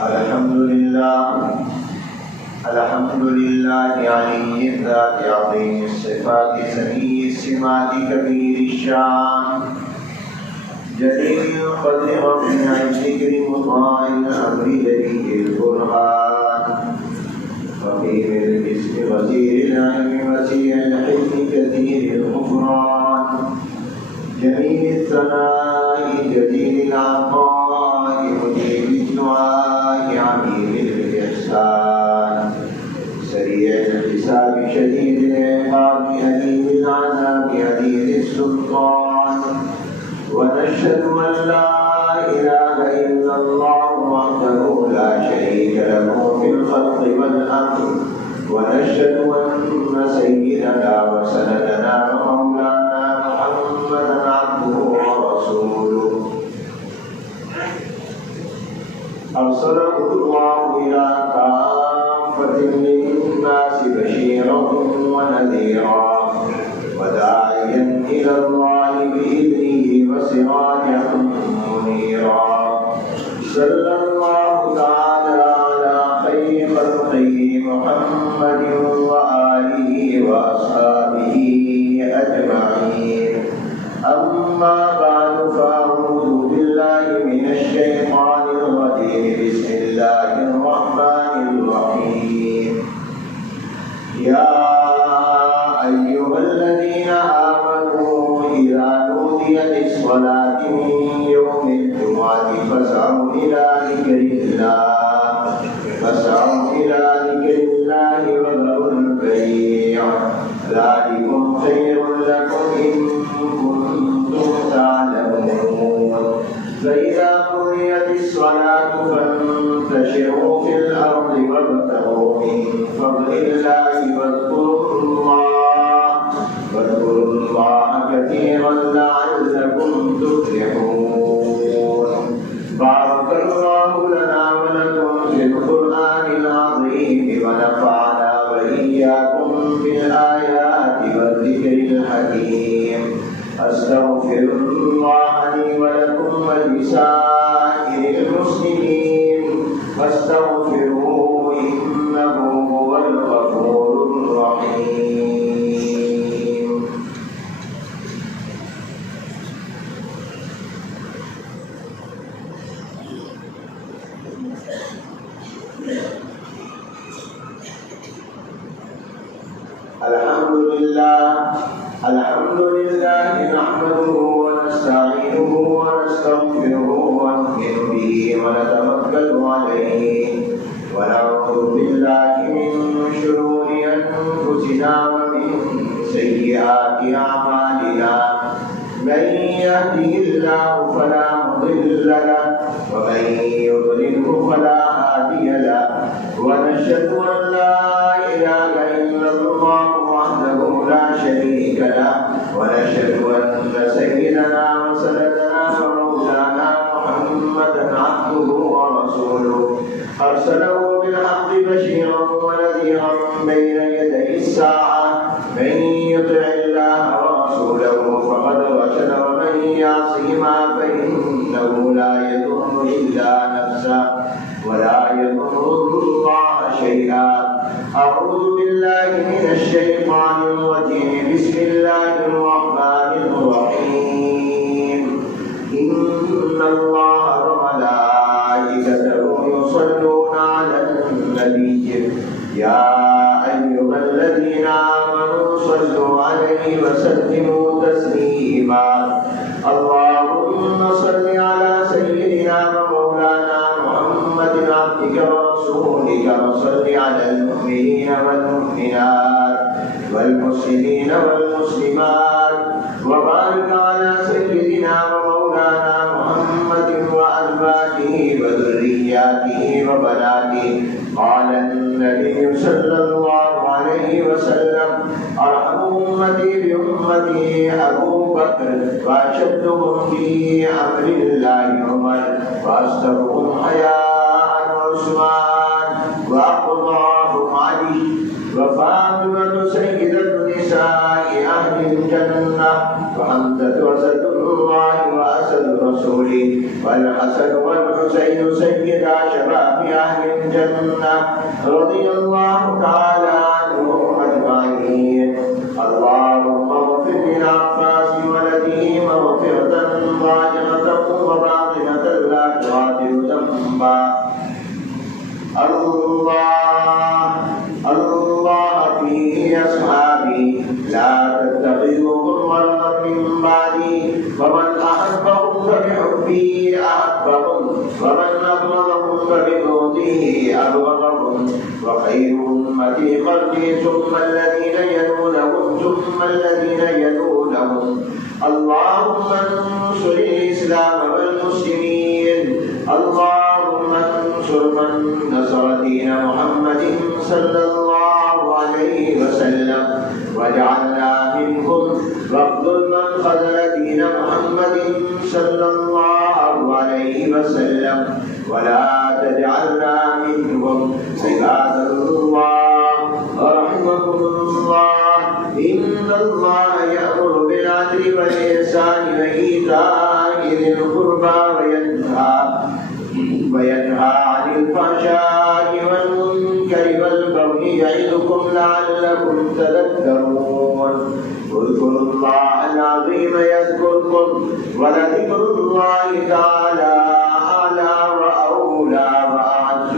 الحمد لله علي الذات عظيم الصفات سمي السمات كبير الشان جليل القدر رفيع الذكر مطاع الامر جليل القران خفيف الجسم غزير العلم وسيع الحلم كثير الغفران جميل الثناء جزيل العطاء مجيب الدعاء عميم الإحسان سريع الحساب شديد العقاب أليم العذاب عزيز السلطان ونشهد أن لا إله إلا الله وحده لا شريك له في الخلق والأمر ونشهد أن سيدنا وسندنا ومولانا محمدا عبده ورسوله أرسله الله إلى كافة للناس بشيرا ونذيرا وداعيا إلى الله بإذنه وسراجا منيرا صلى الله تعالى على خير خلقه محمد وآله وأصحابه أجمعين أما بعد فأعوذ بالله من الشيطان الرجيم بسم الله الرحمن الرحيم يا أيها الذين آمنوا إذا نودي للصلاة من يوم الجمعة فاسعوا إلى ذكر الله وذروا البيع ذلكم خير لكم إن كنتم تعلمون فإذا قضيت الصلاة فانتشروا في الأرض وابتغوا من فضل الله واذكروا الله كثيرا لعلكم تفلحون بارك الله لنا ولكم في القرآن العظيم ونفعنا وإياكم بالآيات والذكر الحكيم أستغفر الله لي ولكم ولسائر المسلمين فاستغفروه إنه هو الغفور الرحيم الحمد لله نحمده ونستعينه ونستغفره ونؤمن به ونتوكل عليه ونعوذ بالله من شرور أنفسنا ومن سيئات أعمالنا من يهده الله فلا مضل له ومن يضلله فلا هادي له ونشهد أن لا إله إلا الله وحده لا شريك له ونشهد أن سيدنا وسندنا ومولانا محمدا عبده ورسوله أرسله بالحق بشيرا ونذيرا بين يدي الساعة من يطع الله ورسوله فقد رشد ومن يعصهما فإنه لا يضر إلا نفسه ولا يضر الله شيئا أعوذ بالله من الشيطان الرجيم بسم الله الرحمن الرحيم إن الله وملائكته يصلون على النبي يا أيها الذين آمنوا صلوا عليه وسلموا تسليما اللهم صل على سيدنا ومولانا محمد عبدك ورسولك وصل على المؤمنين والمؤمنات والمسلمين والمسلمات وبارك على سيدنا ومولانا محمد وأزواجه وذرياته وبناته قال النبي صلى الله عليه وسلم أرحم أمتي بأمتي أبو بكر وأشدهم في أمر الله عمر وأصدقهم حياء عثمان وأقضاهم علي وفاطمة سيدة نساء أهل الجنة وحمزة أسد الله وأسد الرسول والحسن والحسين سيدا شباب أهل الجنة رضي الله تعالى عنهم أجمعين. اللهم اغفر للعباس ولده مغفرة ظاهرة وباطنة لا تغادر ذنبا. الله فيه أصحابي لا تتخذوهم غرضا من بعدي ومن أحبهم فبحبي أحبهم ومن أبغضهم فببغضه أبغضهم وخير أمتي قرني ثم الذين يلونهم ثم الذين يلونهم. اللهم انصر الإسلام والمسلمين. اللهم انصر من نصر دين محمد صلى الله عليه وسلم واجعلنا منهم واخذل من خذل دين محمد صلى الله عليه وسلم ولا تجعلنا منهم. عباد الله رحمكم الله، إن الله يأمر بالعدل والإحسان وإيتاء ذي القربى وينهى عن الفحشاء والمنكر والبغي يعظكم لعلكم تذكرون. اذكروا الله العظيم يذكركم ولذكر الله تعالى أعلى وأولى وأعز